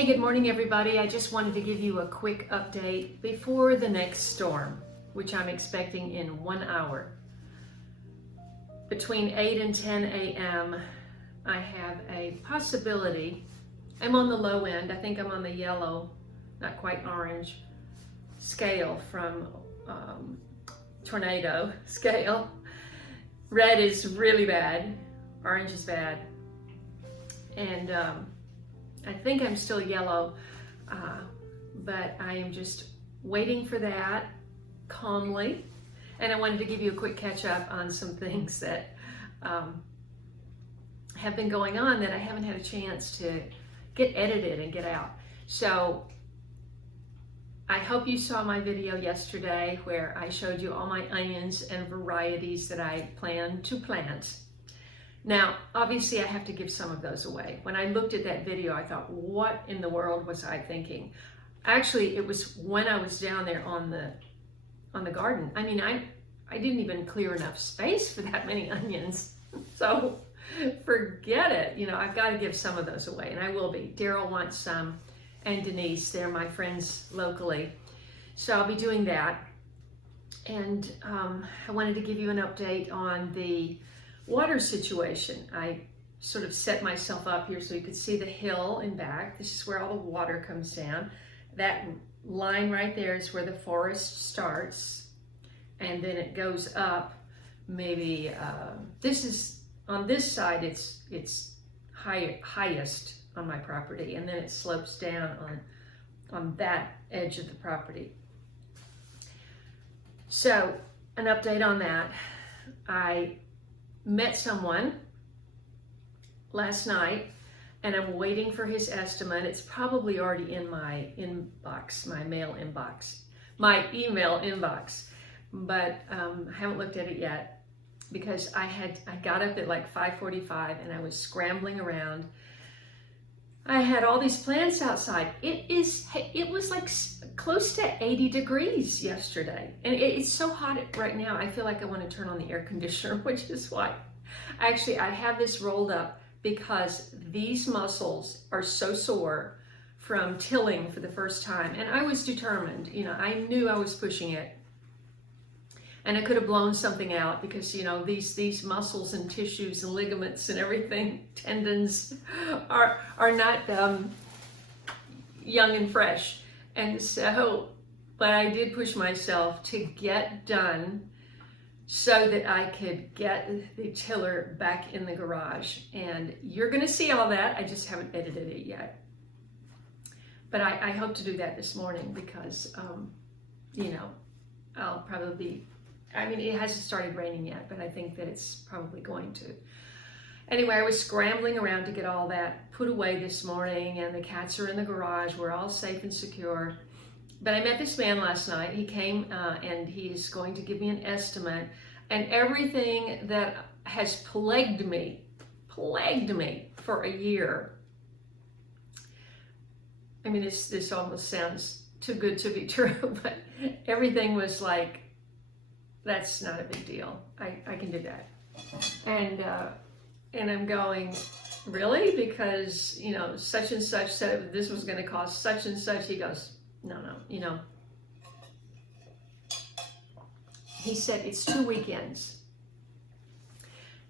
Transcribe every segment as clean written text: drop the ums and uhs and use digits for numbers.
Hey, good morning, everybody. I just wanted to give you a quick update before the next storm, which I'm expecting in 1 hour. Between 8 and 10 a.m., I have a possibility. I'm on the low end. I think I'm on the yellow, not quite orange scale from tornado scale. Red is really bad. Orange is bad. And I think I'm still yellow, but I am just waiting for that calmly. And I wanted to give you a quick catch up on some things that have been going on that I haven't had a chance to get edited and get out. So I hope you saw my video yesterday where I showed you all my onions and varieties that I plan to plant. Now, obviously I have to give some of those away. When I looked at that video, I thought, what in the world was I thinking? Actually, it was when I was down there on the garden. I mean, I didn't even clear enough space for that many onions. So forget it. You know, I've got to give some of those away, and I will be. Daryl wants some, and Denise, they're my friends locally. So I'll be doing that. And I wanted to give you an update on the water situation. I sort of set myself up here so you could see the hill in back. This is where all the water comes down. That line right there is where the forest starts, and then it goes up. Maybe this is on this side. It's highest on my property, and then it slopes down on that edge of the property. So an update on that. I met someone last night, and I'm waiting for his estimate. It's probably already in my inbox, my mail inbox, my email inbox, but I haven't looked at it yet because I got up at like 5:45 and I was scrambling around. I had all these plants outside. It was like close to 80 degrees yesterday. And it's so hot right now, I feel like I want to turn on the air conditioner, which is why. Actually, I have this rolled up because these muscles are so sore from tilling for the first time. And I was determined, you know, I knew I was pushing it. And I could have blown something out because, you know, these muscles and tissues and ligaments and everything, tendons are not young and fresh. And so, but I did push myself to get done so that I could get the tiller back in the garage. And you're going to see all that. I just haven't edited it yet. But I hope to do that this morning because, you know, I'll probably be, I mean, it hasn't started raining yet, but I think that it's probably going to. Anyway, I was scrambling around to get all that put away this morning, and the cats are in the garage. We're all safe and secure. But I met this man last night. He came and he's going to give me an estimate, and everything that has plagued me for a year. I mean, this almost sounds too good to be true, but everything was like, that's not a big deal. I can do that. And I'm going, really? Because, you know, such and such said this was going to cost such and such. He goes, no, you know. He said it's 2 weekends.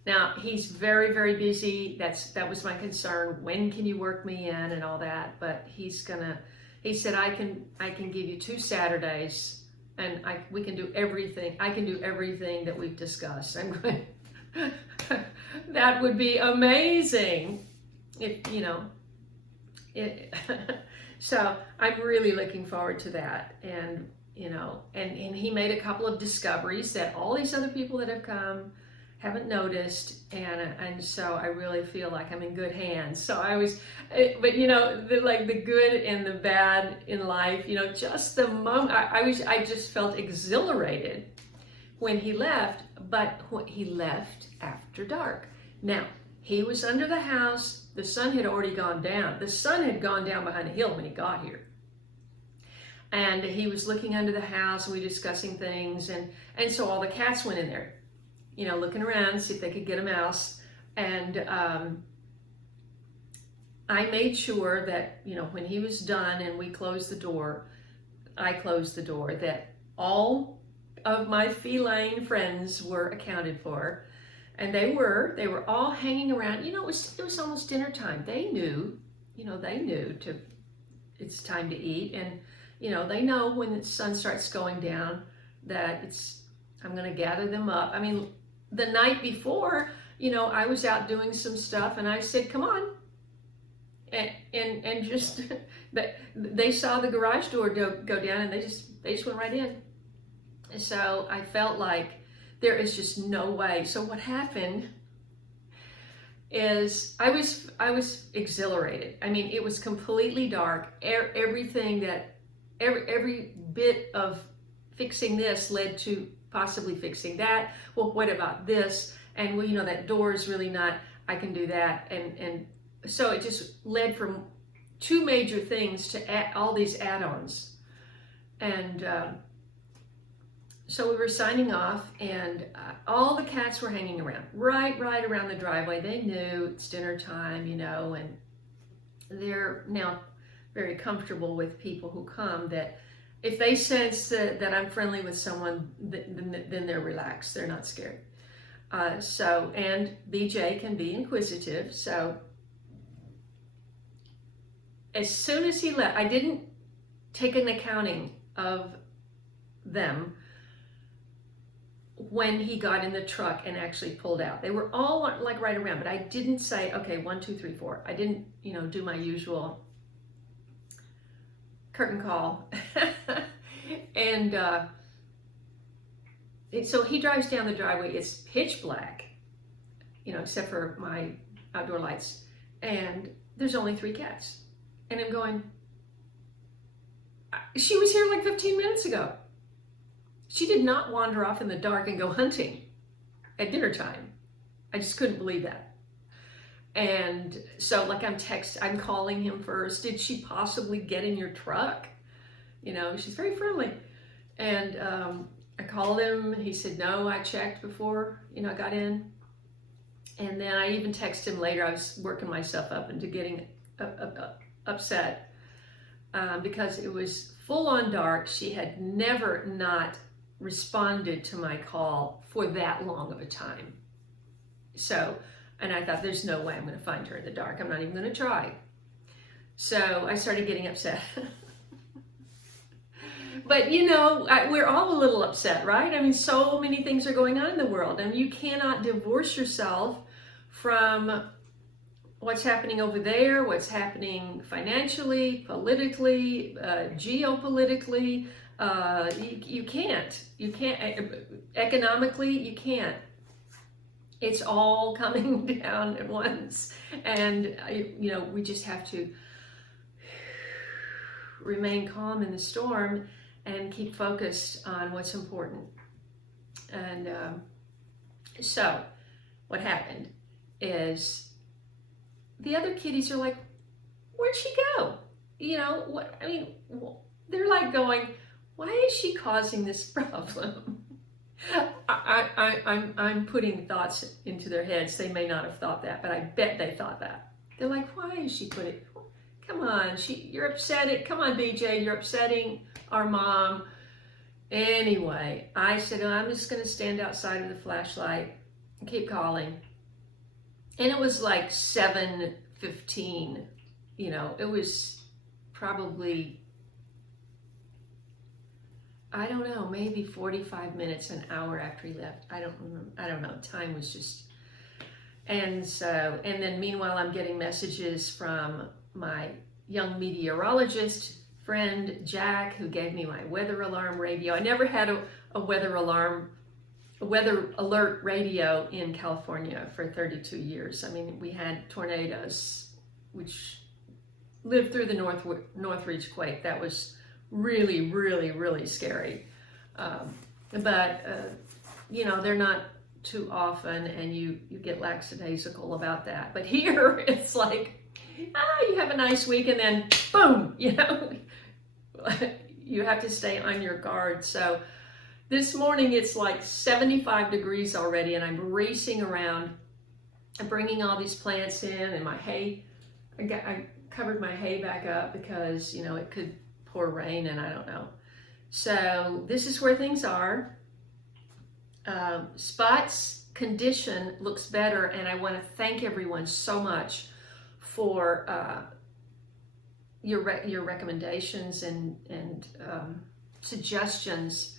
Now, he's very, very busy. That was my concern. When can you work me in and all that? But he said, I can give you 2 Saturdays. And we can do everything. I can do everything that we've discussed. I'm going, that would be amazing if, you know, so I'm really looking forward to that. And, you know, and he made a couple of discoveries that all these other people that have come haven't noticed, and so I really feel like I'm in good hands. So I was, but you know, the good and the bad in life, you know, just the moment I just felt exhilarated when he left, but he left after dark. Now, he was under the house. The sun had already gone down. The sun had gone down behind the hill when he got here. And he was looking under the house, and we were discussing things, and so all the cats went in there, you know, looking around to see if they could get a mouse. And I made sure that, you know, when he was done and we closed the door, I closed the door, that all of my feline friends were accounted for. And they were all hanging around. You know, it was almost dinner time. They knew, you know, it's time to eat. And, you know, they know when the sun starts going down that I'm going to gather them up. I mean, the night before, you know, I was out doing some stuff and I said, come on. And just, they saw the garage door go down and they just went right in. And so I felt like there is just no way. So what happened is I was exhilarated. I mean, it was completely dark. Everything that, every bit of fixing this led to possibly fixing that. Well, what about this? And well, you know, that door is really not, I can do that. And so it just led from two major things to all these add-ons. And so we were signing off, and all the cats were hanging around, right around the driveway. They knew it's dinner time, you know, and they're now very comfortable with people who come, that if they sense that I'm friendly with someone, then they're relaxed, they're not scared. And BJ can be inquisitive, so as soon as he left, I didn't take an accounting of them when he got in the truck and actually pulled out. They were all like right around, but I didn't say, okay, 1, 2, 3, 4. I didn't, you know, do my usual curtain call. And so he drives down the driveway. It's pitch black, you know, except for my outdoor lights. And there's only 3 cats. And I'm going, she was here like 15 minutes ago. She did not wander off in the dark and go hunting at dinner time. I just couldn't believe that. And so like I'm calling him first. Did she possibly get in your truck? You know, she's very friendly. And I called him. He said, no, I checked before, you know, I got in. And then I even texted him later. I was working myself up into getting upset because it was full on dark. She had never not responded to my call for that long of a time. So, and I thought, there's no way I'm going to find her in the dark. I'm not even going to try. So I started getting upset. But you know, we're all a little upset, right? I mean, so many things are going on in the world, and you cannot divorce yourself from what's happening over there, what's happening financially, politically, geopolitically. You can't, economically, you can't. It's all coming down at once. And, you know, we just have to remain calm in the storm and keep focused on what's important. And so what happened is the other kitties are like, where'd she go? You know, what, I mean, they're like going, why is she causing this problem? I'm putting thoughts into their heads. They may not have thought that, but I bet they thought that. They're like, why is she putting, come on, you're upsetting, come on, BJ, you're upsetting our mom. Anyway, I said, I'm just going to stand outside with a flashlight and keep calling. And it was like 7:15, you know, it was probably, I don't know, maybe 45 minutes, an hour after he left. I don't remember. I don't know. Time was just, and so, and then meanwhile, I'm getting messages from my young meteorologist friend, Jack, who gave me my weather alarm radio. I never had a weather alert radio in California for 32 years. I mean, we had tornadoes, which lived through the Northridge quake. That was really, really, really scary. But you know, they're not too often, and you get lackadaisical about that. But here, it's like, you have a nice week, and then boom, you know, you have to stay on your guard. So this morning, it's like 75 degrees already, and I'm racing around and bringing all these plants in, and my hay I covered my hay back up because, you know, it could pour rain and I don't know. So this is where things are. Spot's condition looks better, and I want to thank everyone so much for your recommendations and suggestions.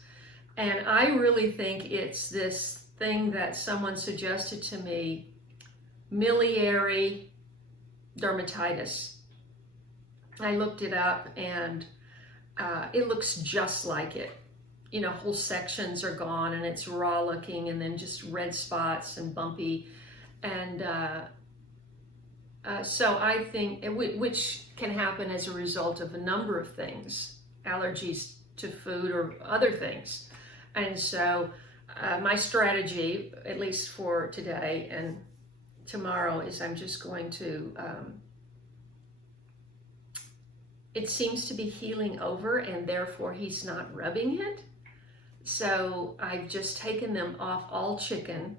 And I really think it's this thing that someone suggested to me, miliary dermatitis. I looked it up, and it looks just like it. You know, whole sections are gone and it's raw looking, and then just red spots and bumpy. And so I think, which can happen as a result of a number of things, allergies to food or other things. And so my strategy, at least for today and tomorrow, is I'm just going to, it seems to be healing over, and therefore he's not rubbing it. So I've just taken them off all chicken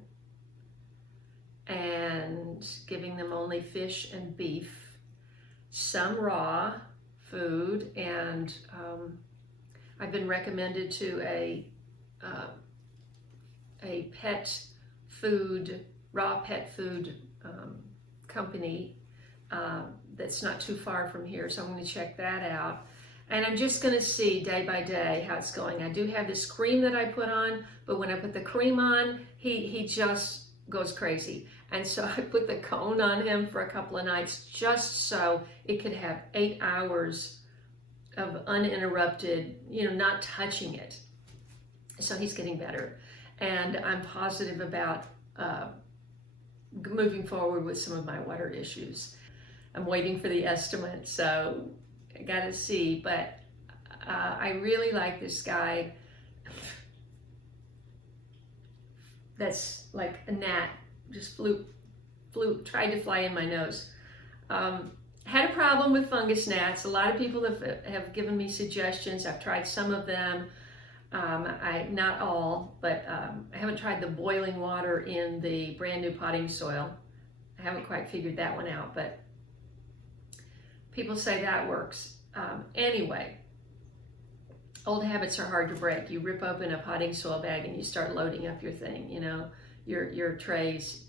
and giving them only fish and beef, some raw food, and I've been recommended to a pet food, raw pet food company that's not too far from here, so I'm going to check that out. And I'm just going to see day by day how it's going. I do have this cream that I put on, but when I put the cream on, he just goes crazy. And so I put the cone on him for a couple of nights just so it could have 8 hours of uninterrupted, you know, not touching it. So he's getting better. And I'm positive about moving forward with some of my water issues. I'm waiting for the estimate, so I gotta see, but I really like this guy that's like a gnat, just tried to fly in my nose. Had a problem with fungus gnats. A lot of people have given me suggestions. I've tried some of them, not all, but I haven't tried the boiling water in the brand new potting soil. I haven't quite figured that one out, but people say that works. Anyway, old habits are hard to break. You rip open a potting soil bag and you start loading up your thing, you know, your trays.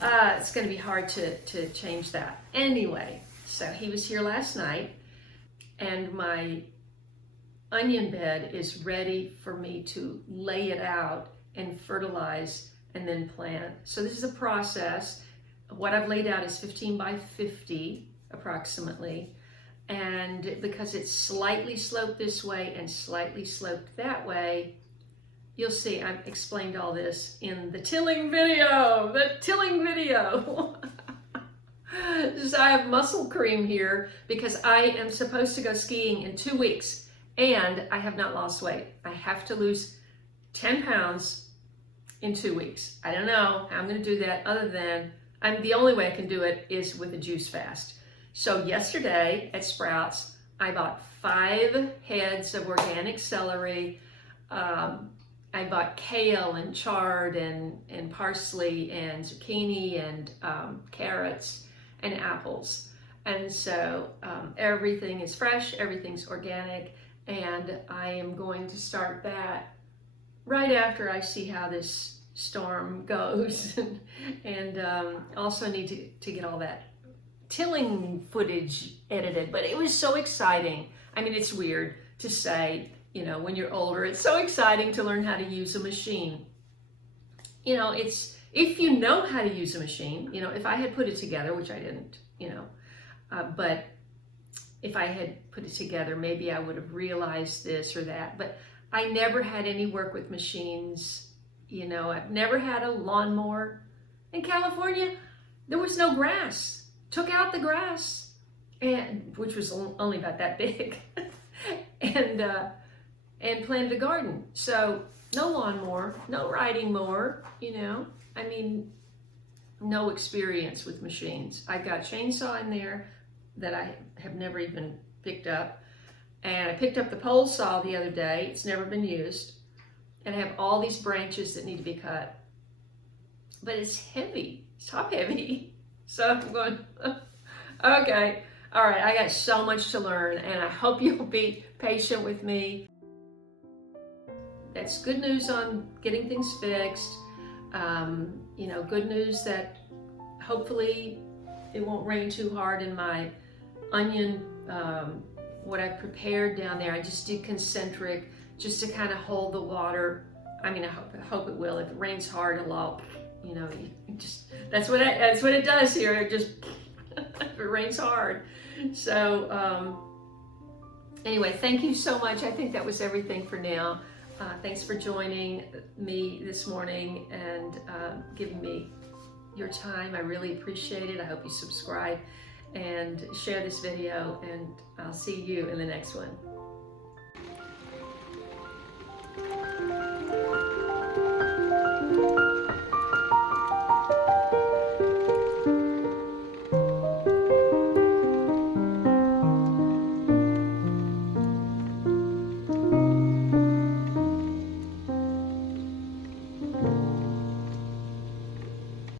It's going to be hard to change that. Anyway, so he was here last night, and my onion bed is ready for me to lay it out and fertilize and then plant. So this is a process. What I've laid out is 15 by 50 approximately, and because it's slightly sloped this way and slightly sloped that way, you'll see I've explained all this in the tilling video. So I have muscle cream here because I am supposed to go skiing in 2 weeks, and I have not lost weight. I have to lose 10 pounds in 2 weeks. I don't know how I'm going to do that, other than the only way I can do it is with a juice fast. So yesterday at Sprouts, I bought 5 heads of organic celery. I bought kale and chard and parsley and zucchini and carrots and apples. And so everything is fresh, everything's organic, and I am going to start that right after I see how this storm goes. and also need to get all that tilling footage edited, but it was so exciting. I mean, it's weird to say, you know, when you're older, it's so exciting to learn how to use a machine. You know, it's, if you know how to use a machine, you know, if I had put it together, which I didn't, you know, but if I had put it together, maybe I would have realized this or that, but I never had any work with machines. You know, I've never had a lawnmower. In California, there was no grass. Took out the grass, and which was only about that big, and planted a garden. So no lawnmower, no riding mower, you know. I mean, no experience with machines. I've got a chainsaw in there that I have never even picked up, and I picked up the pole saw the other day. It's never been used, and I have all these branches that need to be cut, but it's heavy. It's top heavy. So I'm going, Okay. All right. I got so much to learn, and I hope you'll be patient with me. That's good news on getting things fixed. You know, good news that hopefully it won't rain too hard in my onion, what I prepared down there. I just did concentric just to kind of hold the water. I mean, I hope it will. If it rains hard, it'll all, you know, that's what it does here. It just, if it rains hard. So anyway, thank you so much. I think that was everything for now. Thanks for joining me this morning and giving me your time. I really appreciate it. I hope you subscribe and share this video, and I'll see you in the next one.